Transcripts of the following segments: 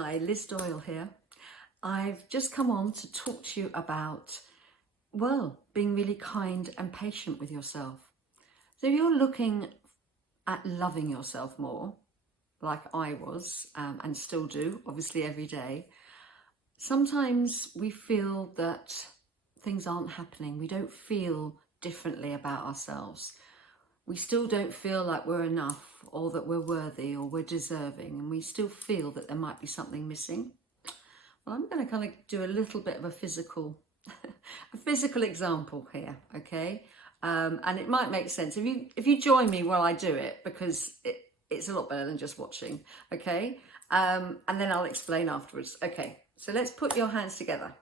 Hi, Liz Doyle here. I've just come on to talk to you about, well, being really kind and patient with yourself. So if you're looking at loving yourself more, like I was and still do, obviously every day, sometimes we feel that things aren't happening. We don't feel differently about ourselves. We still don't feel like we're enough or that we're worthy or we're deserving, and we still feel that there might be something missing. Well, I'm going to kind of do a little bit of a physical example here, okay? And it might make sense if you join me while I do it, because it's a lot better than just watching, okay? And then I'll explain afterwards. Okay, so let's put your hands together,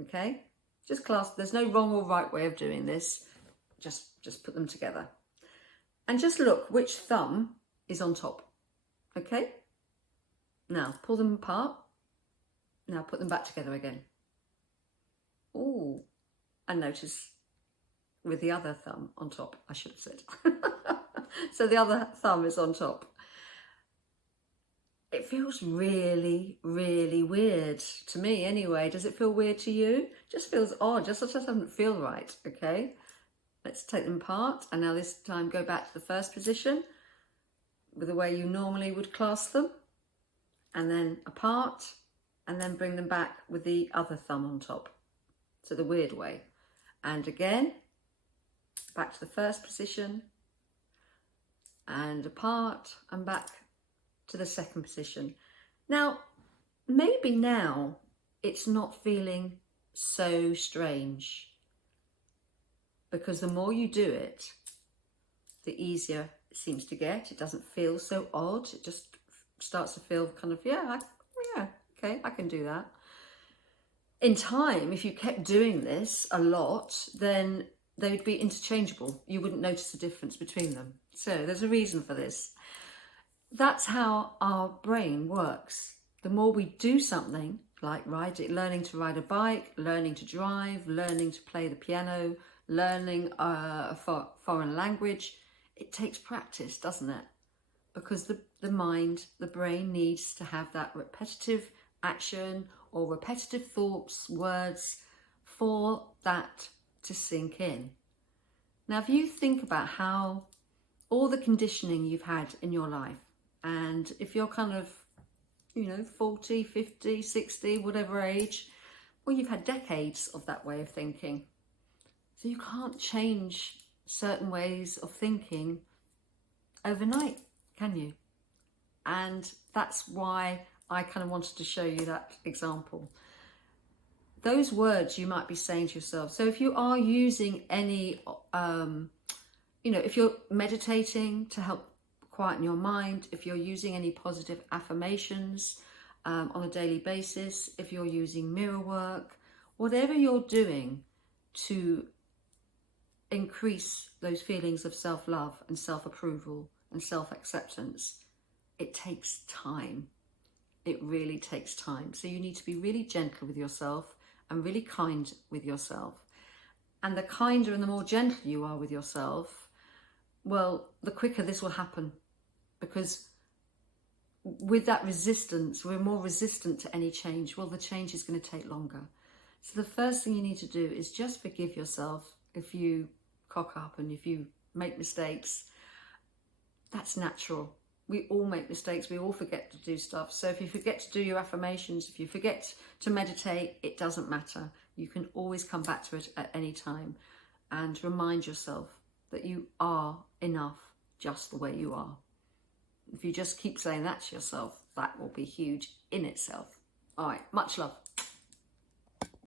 okay? Just clasp. There's no wrong or right way of doing this. Just put them together. And just look which thumb is on top, okay? Now, pull them apart. Now put them back together again. Ooh, and notice with the other thumb on top, I should have said. So the other thumb is on top. It feels really, really weird to me anyway. Does it feel weird to you? Just feels odd, just doesn't feel right, okay? Let's take them apart, and now this time go back to the first position with the way you normally would clasp them, and then apart, and then bring them back with the other thumb on top, so the weird way. And again, back to the first position, and apart, and back to the second position. Now, maybe now it's not feeling so strange, because the more you do it, the easier it seems to get. It doesn't feel so odd. It just starts to feel kind of, yeah, okay, I can do that. In time, if you kept doing this a lot, then they would be interchangeable. You wouldn't notice the difference between them. So there's a reason for this. That's how our brain works. The more we do something, like learning to ride a bike, learning to drive, learning to play the piano, learning a foreign language, it takes practice, doesn't it? Because the mind, the brain needs to have that repetitive action or repetitive thoughts, words, for that to sink in. Now, if you think about how all the conditioning you've had in your life, and if you're kind of, 40, 50, 60, whatever age, well, you've had decades of that way of thinking. So you can't change certain ways of thinking overnight, can you? And that's why I kind of wanted to show you that example. Those words you might be saying to yourself. So if you are using any, if you're meditating to help quieten your mind, if you're using any positive affirmations on a daily basis, if you're using mirror work, whatever you're doing to increase those feelings of self-love and self-approval and self-acceptance, it takes time. It really takes time. So you need to be really gentle with yourself and really kind with yourself. And the kinder and the more gentle you are with yourself, well, the quicker this will happen. Because with that resistance, we're more resistant to any change. Well, the change is going to take longer. So the first thing you need to do is just forgive yourself if you cock up and if you make mistakes. That's natural. We all make mistakes. We all forget to do stuff. So if you forget to do your affirmations, if you forget to meditate, it doesn't matter. You can always come back to it at any time and remind yourself that you are enough just the way you are. If you just keep saying that to yourself, that will be huge in itself. All right, much love.